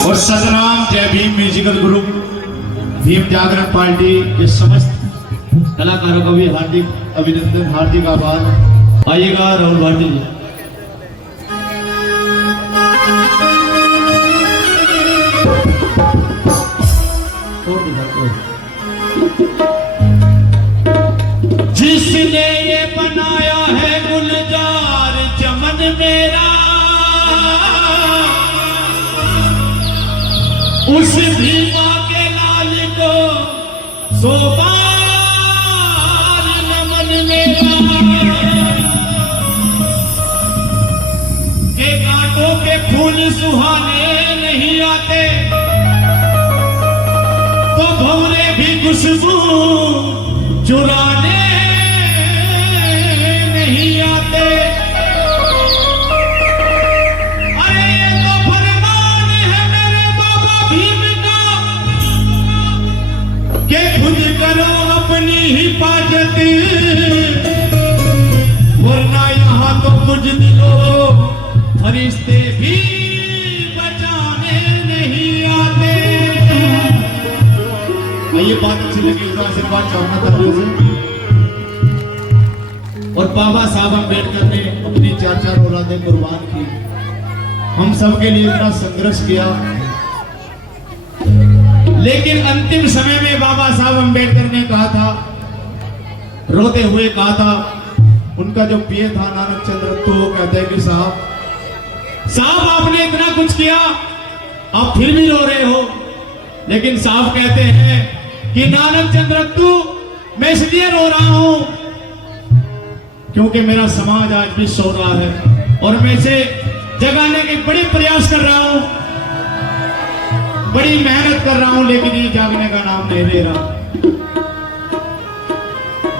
और सतनाम जय Bhim musical group Bhim जागरण party के समस्त कलाकारों का भी हार्दिक अभिनंदन, हार्दिक आभार। आइएगा राहुल भारती जी। जिसने ये बनाया है गुलजार चमन मेरा, उस भीमा के लाल को सोबार नमन मेरा। के कांटों के फूल सुहाने नहीं आते, तो भंवरे भी खुशबू चुराने नहीं आते। अरे ये तो फरमान है मेरे बाबा भीम का, कि खुद करो अपनी हिफाजत, वरना यहाँ तो कुछ दिनों फरिश्ते भी बचाने नहीं आते। ये बात अच्छी लगी, उसका आशीर्वाद चाहना था से। और बाबा साहब अम्बेडकर ने अपनी 4-4 औलादें कुर्बान की, हम सब के लिए इतना संघर्ष किया, लेकिन अंतिम समय में बाबा साहब अम्बेडकर ने कहा था, रोते हुए कहा था, उनका जो पीए था नानक चंद्र, तो वो कहते हैं कि साहब आपने इतना कुछ किया, आप फिर भी रो रहे हो। लेकिन साहब कहते हैं कि नानक चंद्र तू, मैं इसलिए रो रहा हूं क्योंकि मेरा समाज आज भी सो रहा है और मैं इसे जगाने के बड़े प्रयास कर रहा हूं, बड़ी मेहनत कर रहा हूं, लेकिन ये जागने का नाम नहीं ले रहा।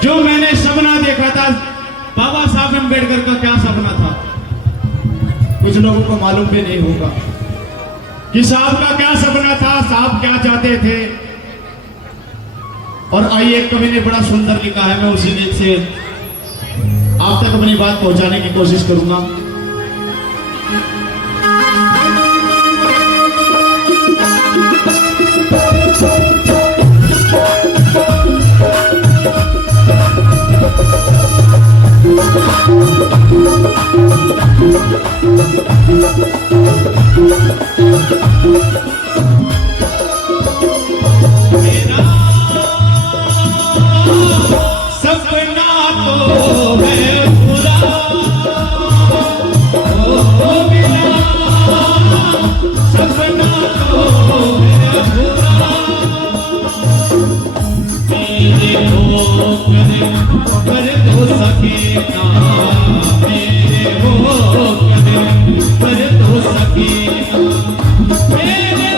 जो मैंने सपना देखा था, बाबा साहब अम्बेडकर का क्या सपना था, कुछ लोगों को मालूम भी नहीं होगा कि साहब का क्या सपना था, साहब क्या चाहते थे। और आइए, एक कवि ने बड़ा सुंदर लिखा है, मैं उसी नीति से आप तक अपनी बात पहुंचाने की कोशिश करूंगा। कर दो सकीना मेरे हो, कर दो सकीना मेरे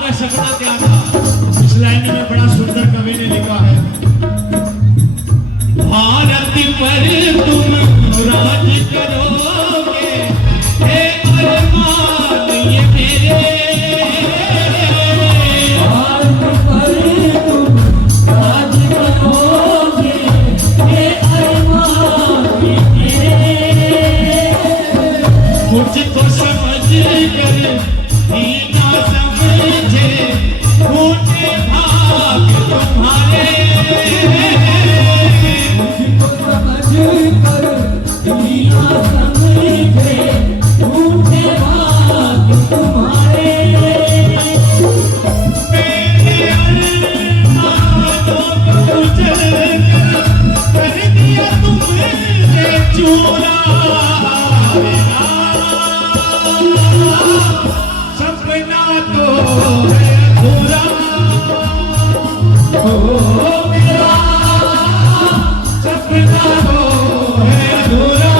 का सपना क्या था? इस लाइन में बड़ा सुंदर कवि ने लिखा है, भारत पर तुम राज करोगे, हे अरमान ये मेरे, भारत पर तुम राज करोगे, हे अरमान ये मेरे। मुझको समझ कर ही ना समझे झूठे भाग तुम्हारे, मुझको समझ कर ही ना समझे झूठे भाग तुम्हारे। मेरे अरमानों को उजड़ कर दिया तुमने चूरा, सपना तो है अधूरा, ओ मेरा सपना तो है अधूरा।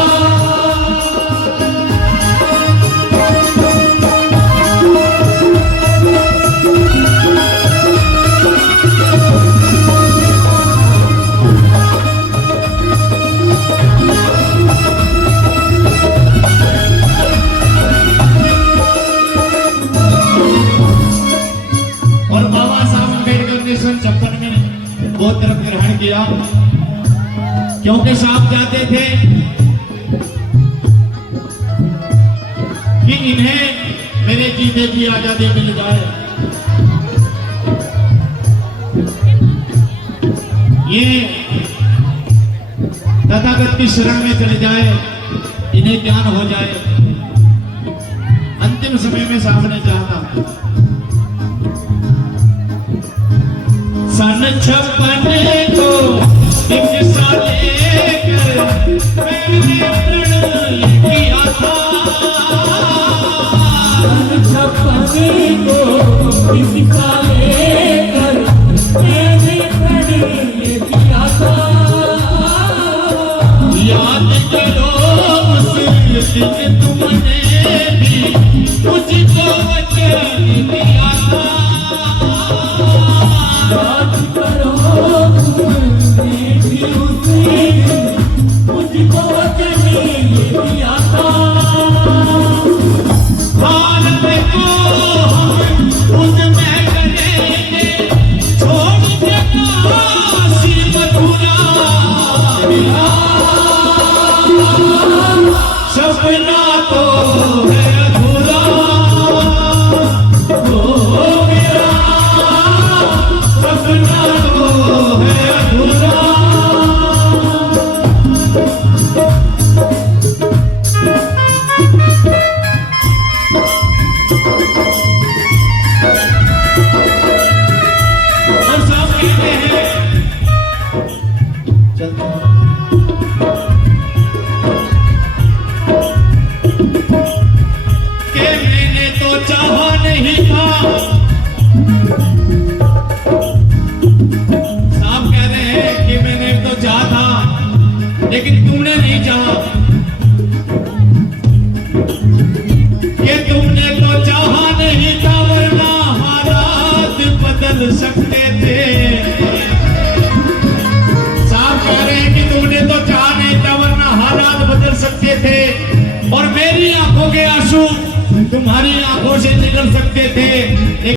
और बाबा साहब अम्बेडकर ने 1956 में बौद्ध धर्म ग्रहण किया, क्योंकि साहब चाहते थे कि इन्हें मेरे जीने की आजादी मिल जाए, ये तथागत की शरण में चले जाए, इन्हें ज्ञान हो जाए। अंतिम समय में साहब ने चाहा सन 56 को दीक्षा लेकर मैंने प्रण किया था, सन 56 को दीक्षा लेकर मैंने प्रण किया था। याद करो उस दिन तुमने भी मुझको वचन दिया था, याद करो तुमने भी उस दिन मुझको वचन दिया था। भारत को हम उसमें करेंगे, छोड़ दे काशी मथुरा, सपना तो है अधूरा, ओ मेरा सपना तो है अधूरा। और साहब कहते हैं, चलते हैं, कि मैंने तो चाहा नहीं था, साहब कह रहे हैं कि मैंने तो चाहा था लेकिन तुमने नहीं चाहा, कि तुमने तो चाहा नहीं था वरना हालात बदल सकते थे। साहब कह रहे हैं कि तुमने तो चाहा नहीं था वरना हालात बदल सकते थे, और मेरी आंखों के आंसू तुम्हारी आंखों से निकल सकते थे।